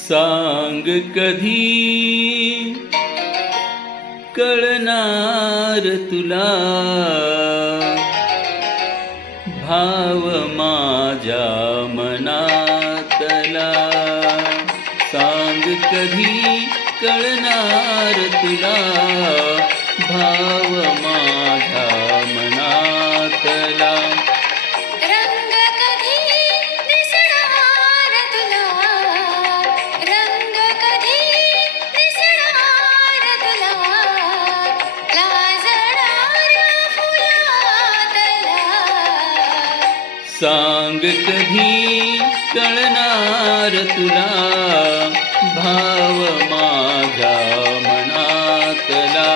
सांग कधी कळणार तुला भाव माझ्या मनातला. सांग कधी कळणार तुला भाव माझ्या मनातला. रंग कधी दिसणार तुला, रंग कधी दिसणार तुला, लाजणाऱ्या फुलातला. सांग कधी कळणार तुला भाव माझ्या मनातला.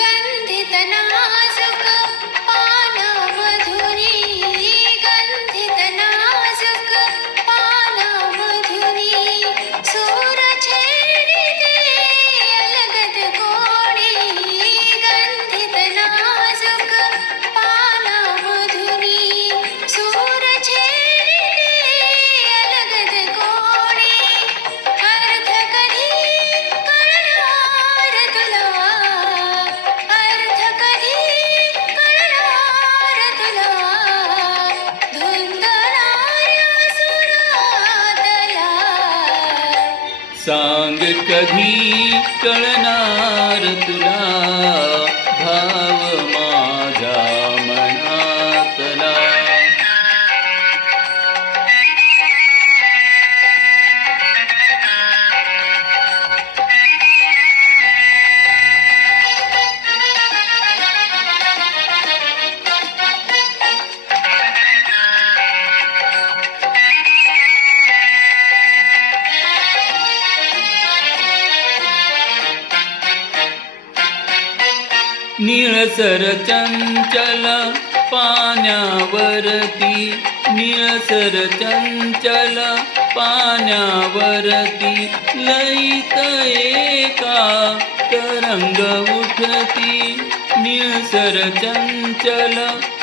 गंधित नाजुक पानामधुनी, गंधित नाजुक पानामधुनी, सूर छेडिते अलगद कोणी. गंधित नाजुक पानामधुनी, सूर छेडिते अलगद कोणी. अर्थ कधी कळणार तुला, अर्थ कधी कळणार तुला, धुंदणाऱ्या सुरातला. सांग कधी कळणार तुला भाव माझ्या मनातला. निळसर चंचल पाण्यावरती, निळसर चंचल पाण्यावरती, लईत एका तरंग उठती. निळसर चंचल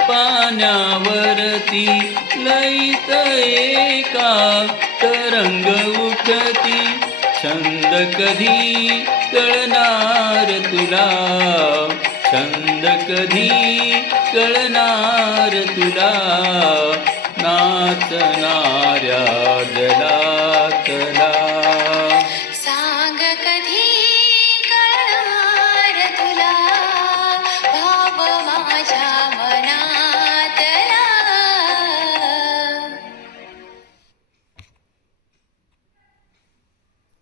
पाण्यावरती, लईत एका तरंग उठती. छंद कधी कळणार तुला, छंद कधी कळणार तुला, नाचणाऱ्या जला.